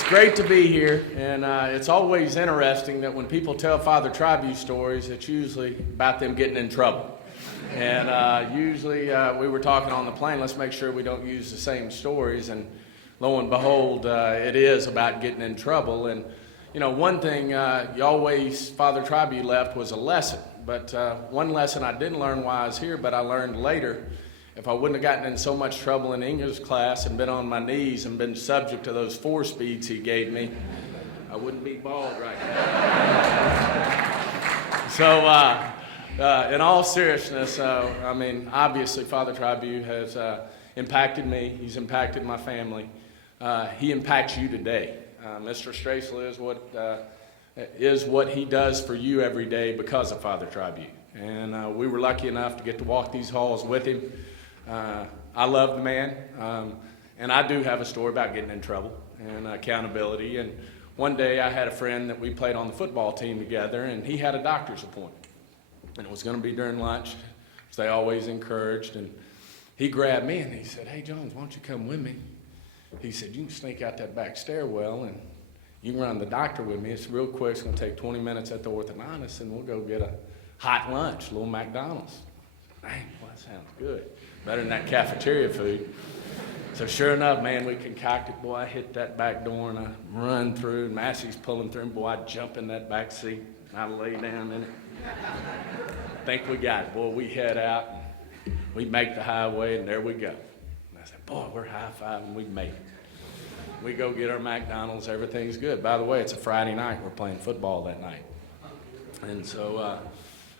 It's great to be here, and it's always interesting that when people tell Father Tribute stories, it's usually about them getting in trouble. And usually we were talking on the plane, let's make sure we don't use the same stories, and lo and behold, it is about getting in trouble. And you know, one thing Father Tribute left was a lesson, but one lesson I didn't learn while I was here, but I learned later. If I wouldn't have gotten in so much trouble in English class and been on my knees and been subject to those 4 speeds he gave me, I wouldn't be bald right now. So, in all seriousness, I mean, obviously Father Tribute has impacted me. He's impacted my family. He impacts you today. Mr. Strasel is what he does for you every day because of Father Tribute. And we were lucky enough to get to walk these halls with him. I love the man, and I do have a story about getting in trouble and accountability. And one day I had a friend that we played on the football team together, and he had a doctor's appointment. And it was going to be during lunch, as they always encouraged. And he grabbed me and he said, "Hey, Jones, why don't you come with me?" He said, "You can sneak out that back stairwell and you can run the doctor with me. It's real quick. It's going to take 20 minutes at the orthodontist, and we'll go get a hot lunch, a little McDonald's." Dang, well, that sounds good. Better than that cafeteria food. So sure enough, man, we concocted. Boy, I hit that back door and I run through, and Massey's pulling through, and boy, I jump in that back seat and I lay down in it. Think we got it. Boy, we head out, and we make the highway, and there we go. And I said, boy, we're high-fiving, we made it. We go get our McDonald's, everything's good. By the way, it's a Friday night, we're playing football that night. And so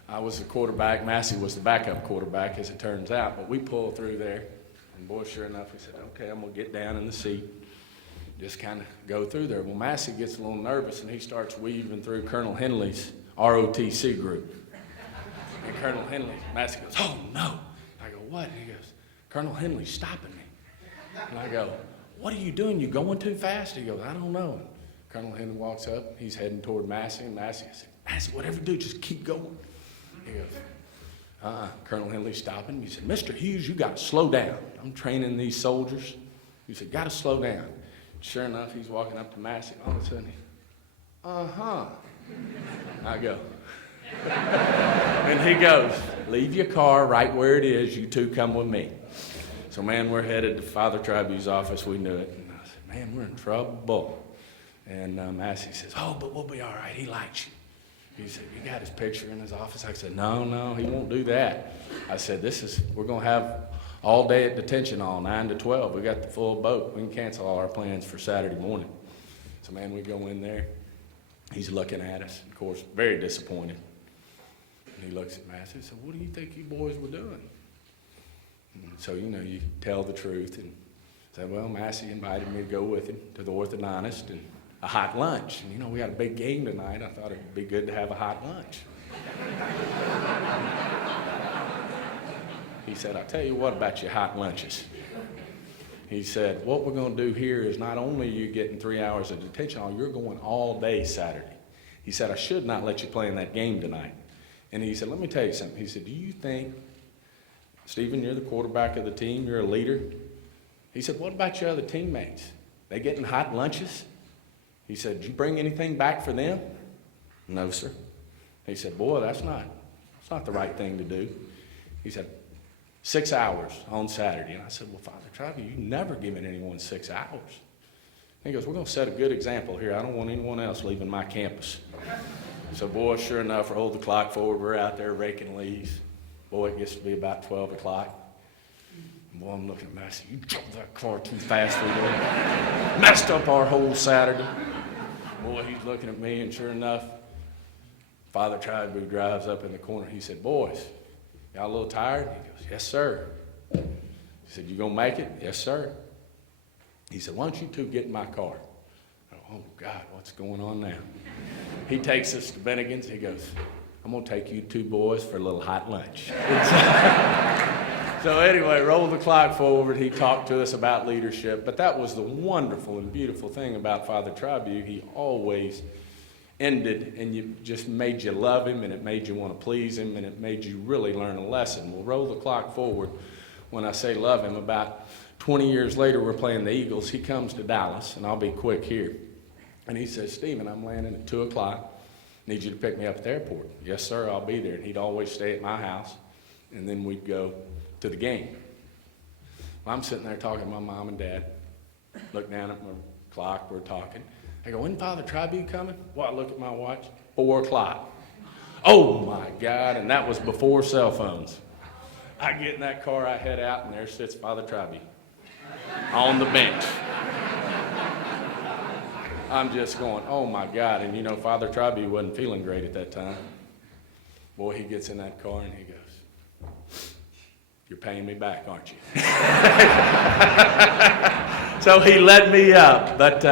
I was the quarterback, Massey was the backup quarterback, as it turns out, but we pulled through there, and boy, sure enough, we said, okay, I'm gonna get down in the seat, just kind of go through there. Well, Massey gets a little nervous, and he starts weaving through Colonel Henley's ROTC group. And Colonel Henley, Massey goes, "Oh no." I go, "What?" And he goes, "Colonel Henley's stopping me." And I go, "What are you doing? You going too fast?" He goes, "I don't know." And Colonel Henley walks up, he's heading toward Massey, and Massey, I said, "Massey, whatever you do, just keep going." He goes, Colonel Henley stopping me. He said, "Mr. Hughes, you got to slow down. I'm training these soldiers." He said, "Got to slow down." Sure enough, he's walking up to Massey. All of a sudden, I go. And he goes, "Leave your car right where it is. You two come with me." So, man, we're headed to Father Tribute's office. We knew it. And I said, "Man, we're in trouble." And Massey says, "Oh, but we'll be all right. He likes you." He said, "You got his picture in his office?" I said, No, he won't do that. I said, we're going to have all day at detention, all 9 to 12. We got the full boat. We can cancel all our plans for Saturday morning. So, man, we go in there. He's looking at us, of course, very disappointed. And he looks at Massey and said, "What do you think you boys were doing?" And so, you know, you tell the truth and say, "Well, Massey invited me to go with him to the orthodontist and a hot lunch. And, you know, we had a big game tonight. I thought it'd be good to have a hot lunch." He said, "I'll tell you what about your hot lunches." He said, "What we're going to do here is not only you getting 3 hours of detention, you're going all day Saturday." He said, "I should not let you play in that game tonight." And he said, "Let me tell you something." He said, "Do you think, Stephen, you're the quarterback of the team, you're a leader?" He said, "What about your other teammates? They getting hot lunches?" He said, "Did you bring anything back for them?" "No, sir." He said, "Boy, that's not the right thing to do." He said, 6 hours on Saturday. And I said, "Well, Father Tribute, you've never given anyone 6 hours." He goes, "We're going to set a good example here. I don't want anyone else leaving my campus." So, boy, sure enough, roll the clock forward. We're out there raking leaves. Boy, it gets to be about 12 o'clock. Boy, I'm looking at Massey. "You drove that car too fast for you. Messed up our whole Saturday." Boy, he's looking at me, and sure enough, Father Tribute drives up in the corner. He said, "Boys, y'all a little tired?" He goes, "Yes, sir." He said, "You gonna make it?" "Yes, sir." He said, "Why don't you two get in my car?" I go, "Oh, God, what's going on now?" He takes us to Bennigan's. He goes, "I'm going to take you two boys for a little hot lunch." So anyway, roll the clock forward. He talked to us about leadership. But that was the wonderful and beautiful thing about Father Tribute. He always ended, and you just made you love him, and it made you want to please him, and it made you really learn a lesson. We'll roll the clock forward. When I say love him, about 20 years later, we're playing the Eagles. He comes to Dallas, and I'll be quick here. And he says, Stephen, I'm landing at 2 o'clock. Need you to pick me up at the airport. Yes, sir, I'll be there. And he'd always stay at my house, and then we'd go to the game. Well, I'm sitting there talking to my mom and dad. Look down at my clock, we're talking. I go, when Father Tribute coming? Well, I look at my watch, 4 o'clock. Oh my God, and that was before cell phones. I get in that car, I head out, and there sits Father Tribute on the bench. I'm just going, oh my God, and you know, Father Tribute wasn't feeling great at that time. Boy, he gets in that car and he goes, you're paying me back, aren't you? So he let me up. But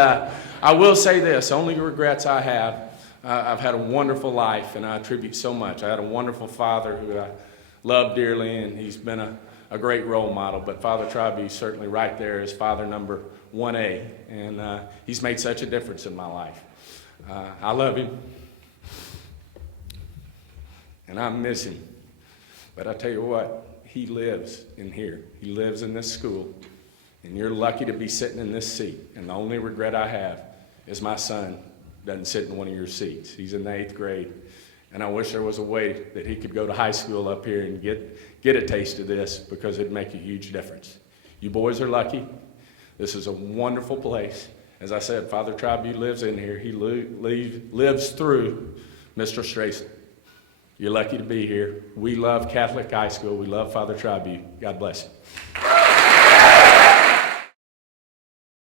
I will say this, only regrets I have, I've had a wonderful life, and I attribute so much. I had a wonderful father who I love dearly, and he's been a great role model. But Father Tribute certainly right there is father number 1A, and he's made such a difference in my life. I love him, and I miss him. But I tell you what, he lives in here. He lives in this school, and you're lucky to be sitting in this seat. And the only regret I have is my son doesn't sit in one of your seats. He's in the 8th grade, and I wish there was a way that he could go to high school up here and get a taste of this, because it'd make a huge difference. You boys are lucky. This is a wonderful place. As I said, Father Tribute lives in here. He lives through Mr. Strayson. You're lucky to be here. We love Catholic High School. We love Father Tribute. God bless you.